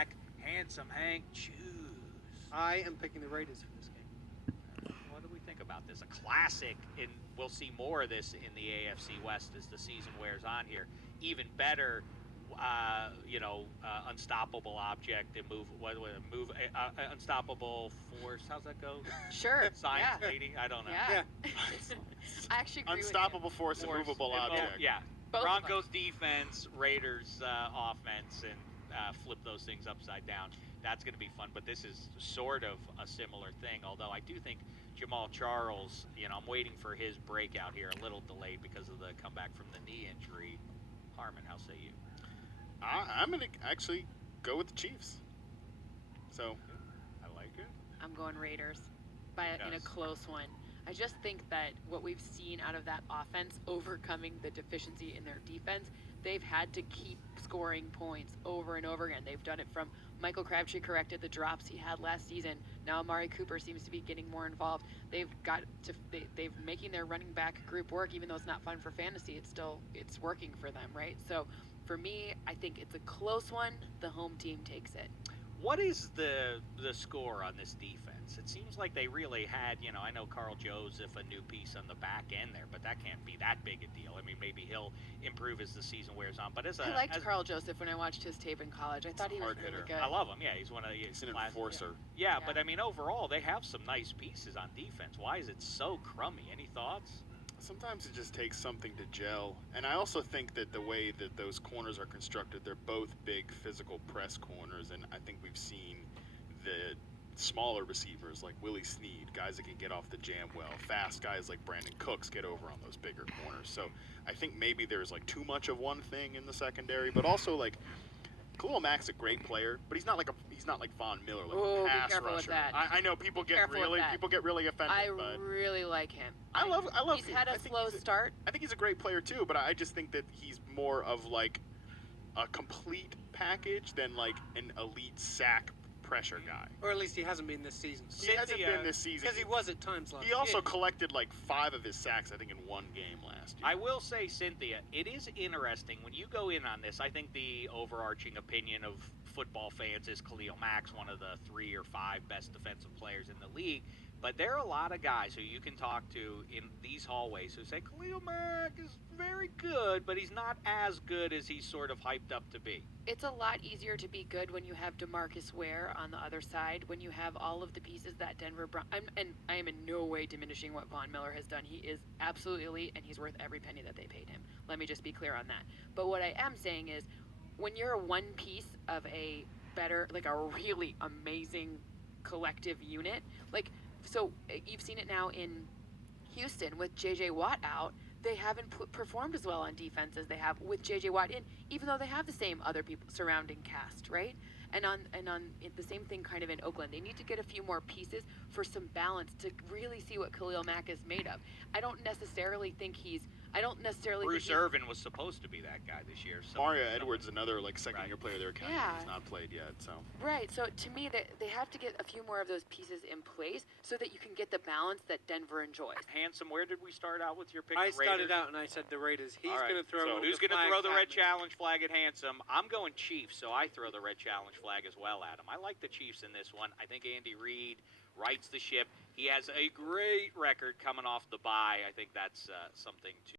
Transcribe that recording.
back. Handsome Hank, choose. I am picking the Raiders for this game. What do we think about this? A classic, and we'll see more of this in the AFC West as the season wears on here. Even better, unstoppable object and unstoppable force. How's that go? Sure. Science yeah. lady? I don't know. Yeah. I actually agree Unstoppable with force, immovable object. Yeah. Both Broncos defense, Raiders offense, and flip those things upside down. That's going to be fun, but this is sort of a similar thing, although I do think Jamal Charles, I'm waiting for his breakout here, a little delayed because of the comeback from the knee injury. Harmon, how say you? I'm going to actually go with the Chiefs. So, I like it. I'm going Raiders in a close one. I just think that what we've seen out of that offense overcoming the deficiency in their defense, they've had to keep scoring points over and over again. They've done it from Michael Crabtree corrected the drops he had last season. Now Amari Cooper seems to be getting more involved. They've making their running back group work, even though it's not fun for fantasy. It's working for them, right? So for me, I think it's a close one. The home team takes it. What is the score on this defense? It seems like they really had, I know Carl Joseph, a new piece on the back end there, but that can't be that big a deal. I mean, maybe he'll improve as the season wears on. But I liked Carl Joseph when I watched his tape in college. I thought he was really good. I love him. Yeah, he's he's an enforcer. Yeah, but I mean, overall, they have some nice pieces on defense. Why is it so crummy? Any thoughts? Sometimes it just takes something to gel. And I also think that the way that those corners are constructed, they're both big physical press corners. And I think we've seen the smaller receivers like Willie Snead, guys that can get off the jam well. Fast guys like Brandon Cooks get over on those bigger corners. So I think maybe there's like too much of one thing in the secondary. But also like Khalil Mack's a great player, but he's not like Von Miller, like a pass be careful rusher. With that. I know people get really offended. I but really like him. I love. He's had a slow start. I think he's a great player too, but I just think that he's more of like a complete package than like an elite sack pressure guy. Or at least he hasn't been this season. He hasn't been this season. Because he was at times last year. He also collected like 5 of his sacks, I think, in one game last year. I will say, Cynthia, it is interesting when you go in on this. I think the overarching opinion of football fans is Khalil Mack's one of the 3 or 5 best defensive players in the league. But there are a lot of guys who you can talk to in these hallways who say Khalil Mack is very good, but he's not as good as he's sort of hyped up to be. It's a lot easier to be good when you have DeMarcus Ware on the other side, when you have all of the pieces that Denver and I am in no way diminishing what Von Miller has done. He is absolutely elite, and he's worth every penny that they paid him. Let me just be clear on that. But what I am saying is, when you're one piece of a better, like a really amazing collective unit, like, so you've seen it now in Houston with J.J. Watt out. They haven't performed as well on defense as they have with J.J. Watt in, even though they have the same other people surrounding cast, right? And on the same thing kind of in Oakland. They need to get a few more pieces for some balance to really see what Khalil Mack is made of. I don't necessarily think Bruce Irvin was supposed to be that guy this year. So Mario Edwards, another like second-year player there, has not played yet. So right. So to me, they have to get a few more of those pieces in place so that you can get the balance that Denver enjoys. Handsome, where did we start out with your pick? I started out and I said the Raiders. He's going to throw. So who's going to throw the red challenge flag at Handsome? I'm going Chiefs, so I throw the red challenge flag as well at him. I like the Chiefs in this one. I think Andy Reid rights the ship. He has a great record coming off the bye. I think that's something to